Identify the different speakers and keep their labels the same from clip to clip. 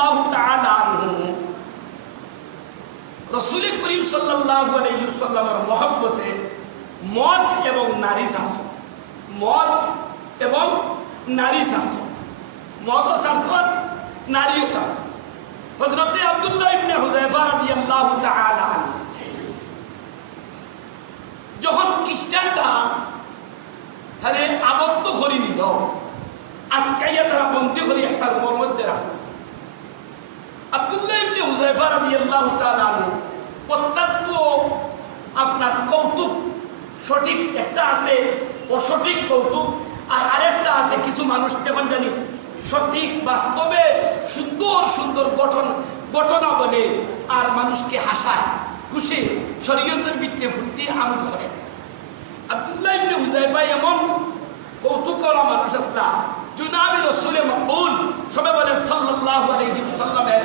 Speaker 1: রাদিয়াল্লাহু আনহু। রসুল করিম সাল্লাল্লাহু আলাইহি মহব্বতে মদ এবং নারী শাসন, মদ এবং নারী শাসন, মদ শাসন নারীও শাসন। হযরতে আব্দুল্লাহ যখন খ্রিস্টানরা তাদের আবদ্ধ করে নিল, আটকাইয়া তারা বন্দি করে একটা রুমের মধ্যে রাখল আব্দুল্লাহ হুযায়ফা রাদিয়াল্লাহু তাআলা আপনার কৌতুক, সঠিক একটা আছে, অসঠিক কৌতুক, আর আরেকটা আছে কিছু মানুষ যখন জানি, সঠিক, বাস্তবে সুন্দর সুন্দর গঠন ঘটনা বলে আর মানুষকে হাসায়, খুশি, শরীয়তের ভিত্তিতে ফুর্তি আনন্দ করে। আব্দুল্লাহ ইবনে হুযায়ফা এমন কৌতুক করা মানুষ আসলা জুনাবি রসুলে মকবুল, সবাই বলেন সাল্লাল্লাহু আলাইহি সাল্লামের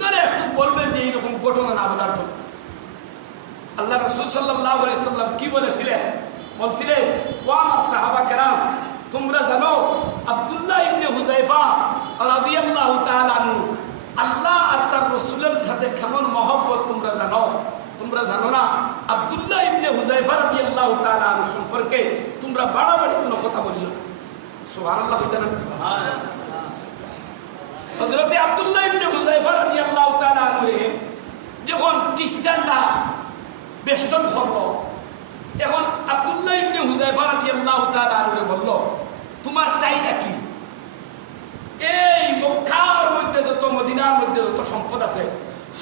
Speaker 1: ওনারা একটু বলবেন যে এইরকম ঘটনা না জন্য। আল্লাহ রসুল সাল্লাহ কি বলেছিলেন? বলছিলেন, ও সাহাবা কেরাম, তোমরা জানো আব্দুল্লাহ ইবনে হুজাইফা তাআলা আনহু, আল্লাহ আর তার রসুলের সাথে কেমন মহব্বত তোমরা জানো? তোমরা জানো না, আব্দুল্লাহ ইবনে হুজাইফা রাদিয়াল্লাহু তাআলা আনহু সম্পর্কে তোমরা বাড়াবাড়ি কোনো কথা বলিও না। সুবহানাল্লাহ হইতে না হযরতে আব্দুল্লাহ ইবনে হুযায়ফা রাদিয়াল্লাহু তাআলা আনহু যখন খ্রিস্টানরা বেষ্টন করল, এখন আব্দুল্লাহ ইবনে হুযায়ফা রাদিয়াল্লাহু তাআলা আনহু বলল, তোমার চাহিদা কি? এই মক্কার মধ্যে যত মদিনার মধ্যে যত সম্পদ আছে,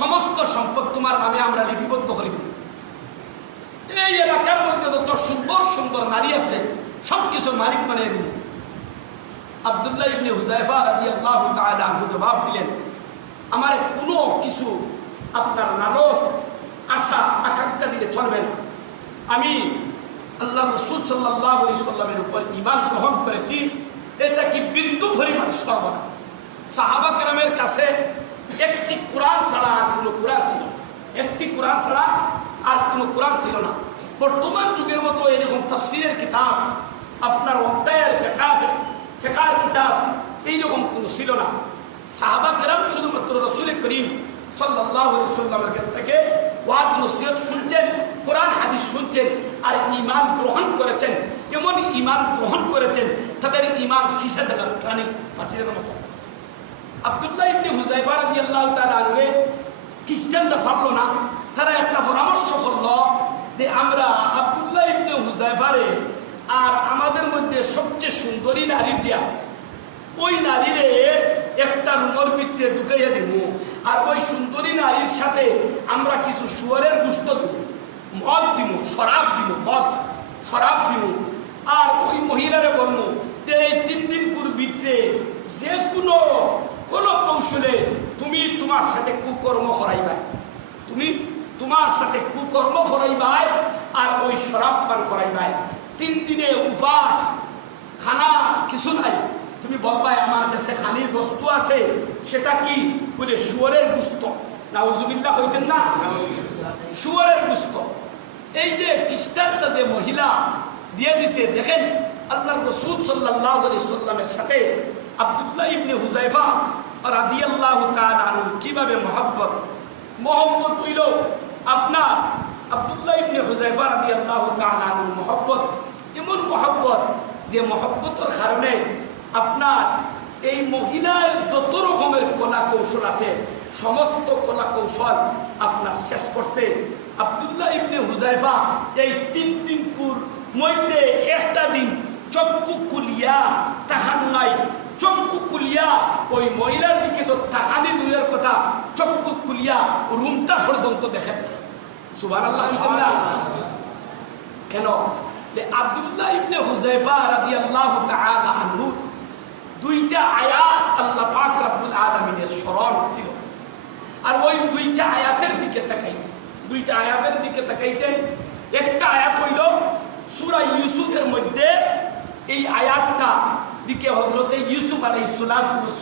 Speaker 1: সমস্ত সম্পদ তোমার নামে আমরা লিপিবদ্ধ করি এই এলাকার মধ্যে যত সুন্দর সুন্দর নারী আছে সব কিছু মালিক দিন আব্দুল্লাহ ইবনে হুজাইফা রাদিয়াল্লাহু তাআলা আনহু জবাব দিলেন, আমার কোনো কিছু আপনার লালস আশা, আকাঙ্ক্ষা দিলে চলবে না। আমি আল্লাহ রসুল আলাইহি সাল্লামের উপর ইমান গ্রহণ করেছি, এটা কি বিন্দু পরিমাণ সর্বনা? সাহাবা কেরামের কাছে একটি কোরআন ছাড়া আর কোনো কোরআন ছিল একটি কোরআন ছাড়া আর কোনো কোরআন ছিল না। বর্তমান যুগের মতো এরকম তাফসিরের কিতাব আপনার অধ্যায়ের ফেকা ফেকার কিতাব, এইরকম কোনো ছিল না। সাহাবা কেরাম শুধুমাত্র রসুল করিম সাল্লামের কাছ থেকে ওয়াজ, নসিহত শুনছেন, কোরআন, হাদিস শুনছেন আর ইমান গ্রহণ করেছেন। এমন ইমান গ্রহণ করেছেন, তাদের ইমান সীসা দেওয়ার প্রাণী পাচিরের মতো। আব্দুল্লাহ ইবনে হুজাইফা রাদিয়াল্লাহু তাআলা আনহু খ্রিস্টানরা পারল না, তারা একটা পরামর্শ করল যে আমরা আব্দুল্লাহ ইবনে হুজাইফারে আর আমাদের মধ্যে সবচেয়ে সুন্দরী নারী যে আছে, ওই নারীরে একটা রুমের ভিতরে ঢুকাইয়া দিব আর ওই সুন্দরী নারীর সাথে আমরা কিছু শুয়ারের গুস্ত দিব মদ দিব শরাব দিব মদ, শরাব দিব আর ওই মহিলারে বলব যে এই তিন দিন পুর ভিতরে যে কোনো কোনো কৌশলে তুমি তোমার সাথে কুকর্ম করাইবাই। তুমি তোমার সাথে কুকর্ম করাইবাই আর ওই শরাব পান করাইবাই। তিন দিনে উপাস খানা কিছু নাই। তুমি বলবাই, আমার কাছে খানির বস্তু আছে, সেটা কি? বলে, শুয়ারের গুস্ত। না উজুবিল্লা হইতেন না? শুয়ারের গুস্ত। এই যে খ্রিস্টানটা যে মহিলা দিয়ে দিছে, দেখেন আল্লাহ রসুল সাল্লাহ সাল্লামের সাথে আব্দুল্লাহ ইবনে হুজাইফা রাদিয়াল্লাহু আনহু কীভাবে মহব্বত মহব্বত হইল আপনার আব্দুল্লাহ ইবনে হুজাইফা রাদিয়াল্লাহু তাআলা আনহু মহব্বত এমন মহব্বত যে মহব্বতের কারণে আপনার এই মহিলার যত রকমের কলা কৌশল আছে, সমস্ত কলা কৌশল আপনার শেষ করছে। আব্দুল্লাহ ইবনে হুজাইফা এই তিন দিন পুর মধ্যে একটা দিন চক্ষু কুলিয়া তাহান নাই। চক্ষু খুলিয়া ওই মহিলার দিকে তো তাহানি দূরের কথা, চক্ষু কুলিয়া রুমটা পর্যন্ত দেখেন আল্লাহ কেন? আব্দুল্লাহ ইবনে হুজাইফা রাদিয়াল্লাহু তাআলা আনহু দুইটা আয়াত আল্লাহ পাক রব্বুল আলামিনের স্মরণ ছিল। আর ওই দুইটা আয়াতের দিকে তাকাইতেন দুইটা আয়াতের দিকে তাকাইতেন একটা আয়াত হইল সূরা ইউসুফের মধ্যে এই আয়াতটা দিকে হজরতে ইউসুফ আলাইহিস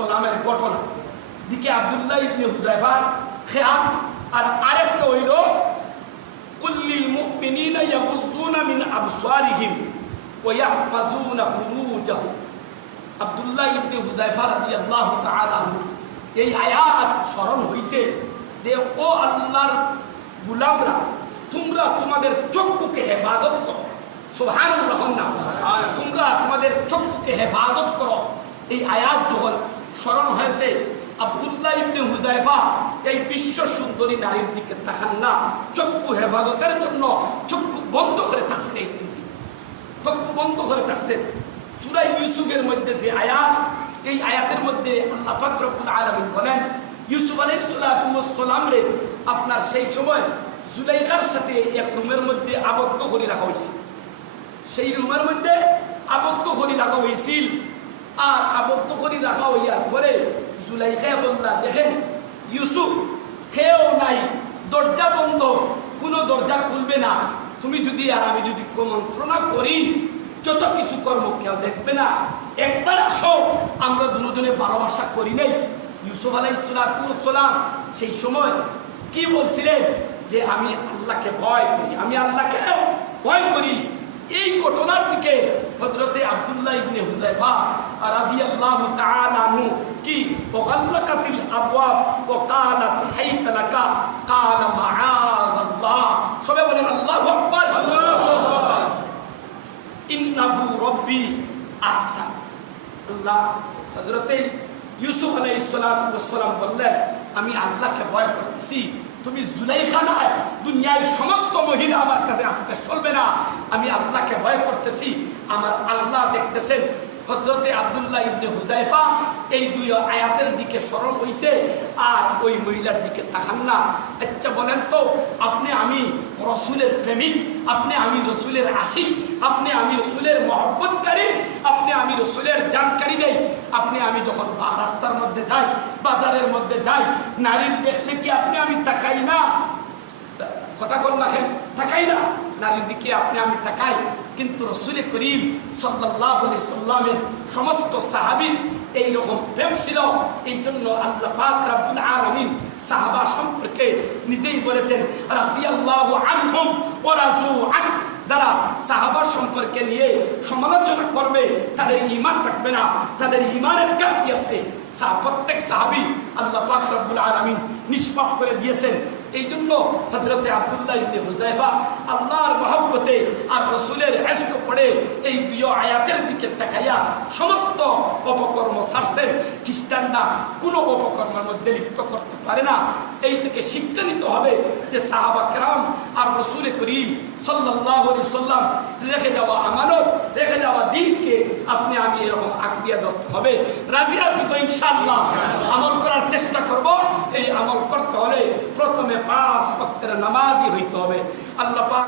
Speaker 1: সালামের ঘটনা দিকে আব্দুল্লাহ ইবনে হুজাইফার খেয়াল, আর আরেকটা হইল কুল্লিল মুমিনিনা ইয়াগুযুনা মিন আবসারিহিম ওয়া ইয়াহফাজুনা ফুরুজাহুম আব্দুল্লাহ ইবনে হুজাইফা রাদিয়াল্লাহু তাআলা আনহু এই আয়াত স্মরণ হইছে যে, ও আল্লাহর গুলামরা, তোমরা তোমাদের চক্ষুকে হেফাজত করো। সুবহানাল্লাহ না। তোমরা তোমাদের চক্ষুকে হেফাজত করো। এই আয়াত যখন স্মরণ হয়েছে, আব্দুল্লাহ ইবনে হুজাইফা এই বিশ্ব সুন্দরী নারীর দিকে তাকান না। চক্ষু হেফাজতের জন্য চক্ষু বন্ধ করে থাকছেন এই তিন দিন চক্ষু বন্ধ করে থাকছেন সুরাই ইউসুফের মধ্যে যে আয়াত, এই আয়াতের মধ্যে আল্লাহ পাক রব্বুল আলামিন বলেন, ইউসুফ সালাতু সালাম রে, আপনার সেই সময় জুলাইখার সাথে এক রুমের মধ্যে আবদ্ধ করে রাখা হয়েছে। সেই রুমের মধ্যে আবদ্ধ করে রাখা হয়েছিল। আর আবদ্ধ করে রাখা হইয়ার পরে জুলাইখায় বললা, দেখেন ইউসুফ খেয়েও নাই, দরজা বন্ধ, কোনো দরজা খুলবে না। তুমি যদি আর আমি যদি মন্ত্রণা করি, যত কিছু কর্ম কেউ দেখবে না। একবার আসো, আমরা দুজনে ভালোবাসা করি নাই। ইউসুফ আলাইসালাম সেই সময় কি বলছিলেন? যে আমি আল্লাহকে ভয় করি, আমি আল্লাহকে ভয় করি। এই ঘটনার দিকে হযরতে আব্দুল্লাহ ইবনে রাদিয়াল্লাহু তাআলা আনহু কি ওয়াগাল্লাকাতিল আবওয়াব ওয়া কালাত হাইতা লাকা কালা মাআযাল্লাহ সবে বলেন আল্লাহু আকবার আল্লাহু আকবার ইন্নাহু রব্বি আহসান আল্লাহ হযরতে ইউসুফ আলাইহিস সালাতু ওয়াস সালাম বললেন, আমি আল্লাহকে ভয় করতেছি, তুমি জুলাইখা নয়, দুনিয়ার সমস্ত মহিলা আমার কাছে আসতে চলবে না, আমি আল্লাহকে ভয় করতেছি, আমার আল্লাহ দেখতেছেন হজরতে আব্দুল্লাহ ইবনে হুজাইফা এই দুই আয়াতের দিকে স্মরণ হইছে আর ওই মহিলার দিকে তাকান না আচ্ছা বলেন তো, আপনি আমি রসুলের প্রেমিক, আপনি আমি রসুলের আশিক, আপনি আমি রসুলের মহব্বতকারী, আপনি আমি রসুলের জানকারী দেই। আপনি আমি যখন রাস্তার মধ্যে যাই, বাজারের মধ্যে যাই, নারীর দেখলে কি আপনি আমি তাকাই না? কথা কল রাখেন তাকাই না? নারীর দিকে আপনি আমি তাকাই, কিন্তু রসুল করিম সাল্লাহ সাল্লামের সমস্ত সাহাবির এইরকম প্রেম ছিল। এই জন্য আল্লাহ পাক রাব্বুল আলামিন সাহাবা সম্পর্কে নিজেই বলেছেন রাজিয়াল্লাহু আনহুম ওয়া রাজু আন। যারা সাহাবা সম্পর্কে নিয়ে সমালোচনা করবে, তাদের ইমান থাকবে না, তাদের ঈমানের ঘাটতি আছে। প্রত্যেক সাহাবি আল্লাহ পাক রব্বুল আলামিন নিষ্পাপ করে দিয়েছেন। এই জন্য হজরতে আব্দুল্লাহ ইবনে হুজাইফা আল্লাহর মহব্বতে আর রসুলের এশক পড়ে এই দুই আয়াতের দিকে তাকাইয়া সমস্ত অপকর্ম ছাড়ছেন খ্রিস্টানরা কোনো অপকর্মের মধ্যে লিপ্ত করতে পারে না। এই থেকে শিক্ষা নিতে হবে যে সাহাবা কেরাম আর রসুল করিম সাল্লাহ সাল্লাম রেখে যাওয়া আমানত, রেখে যাওয়া দিনকে আপনি আমি এরকম আঁকড়িয়া ধরতে হবে। রাজি আছি তো ইনশাল্লাহ আমল করার চেষ্টা করব। এই আমল করতে হলে প্রথমে পাঁচ ভক্তের নামাজি হইতে হবে। আল্লাহ পাক